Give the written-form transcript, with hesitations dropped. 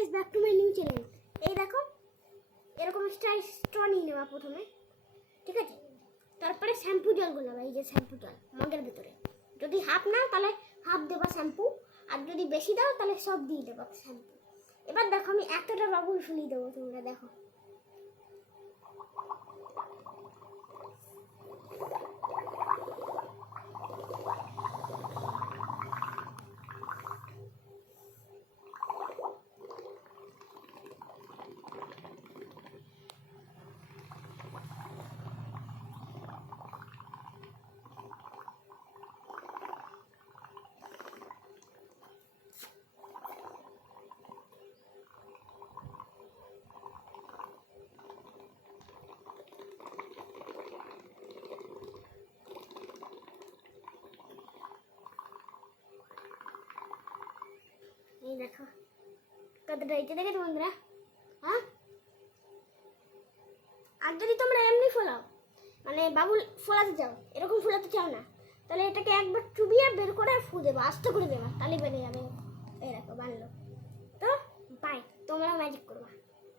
Guys, back to my new channel. এই দেখো, এরকম স্ট্র নিয়ে নেওয়া প্রথমে, ঠিক আছে? তারপরে শ্যাম্পু জল গোলাবা, এই যে শ্যাম্পু জল মগের ভিতরে। যদি হাফ নাও তাহলে হাফ দেবা শ্যাম্পু, আর যদি বেশি দাও তাহলে সব দিয়ে দেবা শ্যাম্পু। এবার দেখো আমি এতটা বাবুল ফুলিয়ে দেবো, তোমরা দেখো। এই দেখো কতটা হয়েছে, দেখেছো বন্ধুরা? হ্যাঁ, আর যদি তোমরা এমনি ফোলাও, মানে বাবুল ফোলাতে চাও, এরকম ফোলাতে চাও না, তাহলে এটাকে একবার চুবিয়ে বের করে ফু দেবো, আস্তে করে দেবা, তাহলে বেরিয়ে যাবে। এই দেখো বানলো। তো বাই, তোমরাও ম্যাজিক করবা।